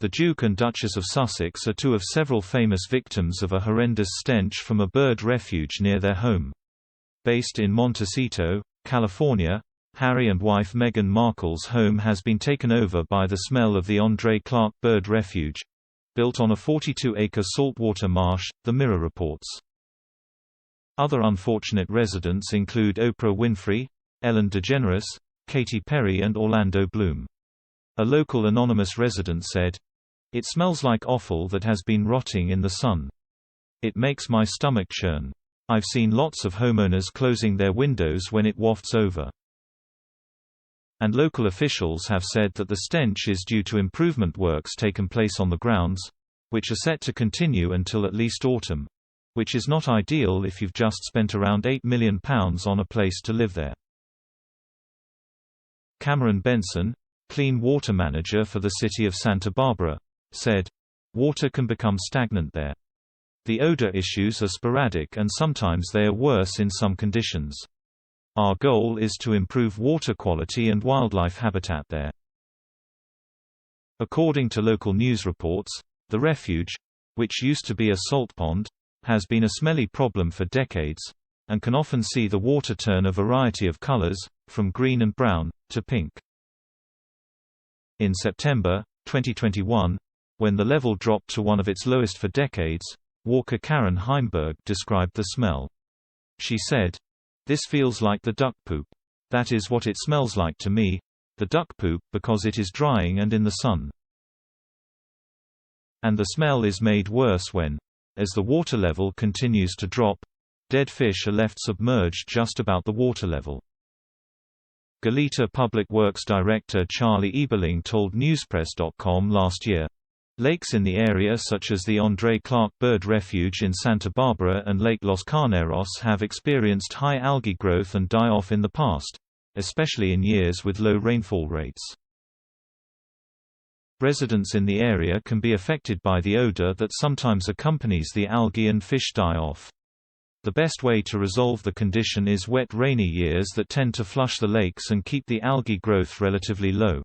The Duke and Duchess of Sussex are two of several famous victims of a horrendous stench from a bird refuge near their home. Based in Montecito, California, Harry and wife Meghan Markle's home has been taken over by the smell of the Andree Clark Bird Refuge, built on a 42-acre saltwater marsh, The Mirror reports. Other unfortunate residents include Oprah Winfrey, Ellen DeGeneres, Katy Perry and Orlando Bloom. A local anonymous resident said, "It smells like offal that has been rotting in the sun. It makes my stomach churn. I've seen lots of homeowners closing their windows when it wafts over." And local officials have said that the stench is due to improvement works taken place on the grounds, which are set to continue until at least autumn, which is not ideal if you've just spent around £8 million on a place to live there. Cameron Benson, clean water manager for the city of Santa Barbara, said, "Water can become stagnant there. The odor issues are sporadic and sometimes they are worse in some conditions. Our goal is to improve water quality and wildlife habitat there." According to local news reports, the refuge, which used to be a salt pond, has been a smelly problem for decades, and can often see the water turn a variety of colors, from green and brown, to pink. In September 2021, when the level dropped to one of its lowest for decades, walker Karen Heimberg described the smell. She said, "This feels like the duck poop. That is what it smells like to me, the duck poop, because it is drying and in the sun. And the smell is made worse when, as the water level continues to drop, dead fish are left submerged just about the water level." Goleta Public Works Director Charlie Eberling told Newspress.com last year, "Lakes in the area such as the Andree Clark Bird Refuge in Santa Barbara and Lake Los Carneros have experienced high algae growth and die-off in the past, especially in years with low rainfall rates. Residents in the area can be affected by the odor that sometimes accompanies the algae and fish die-off. The best way to resolve the condition is wet rainy years that tend to flush the lakes and keep the algae growth relatively low.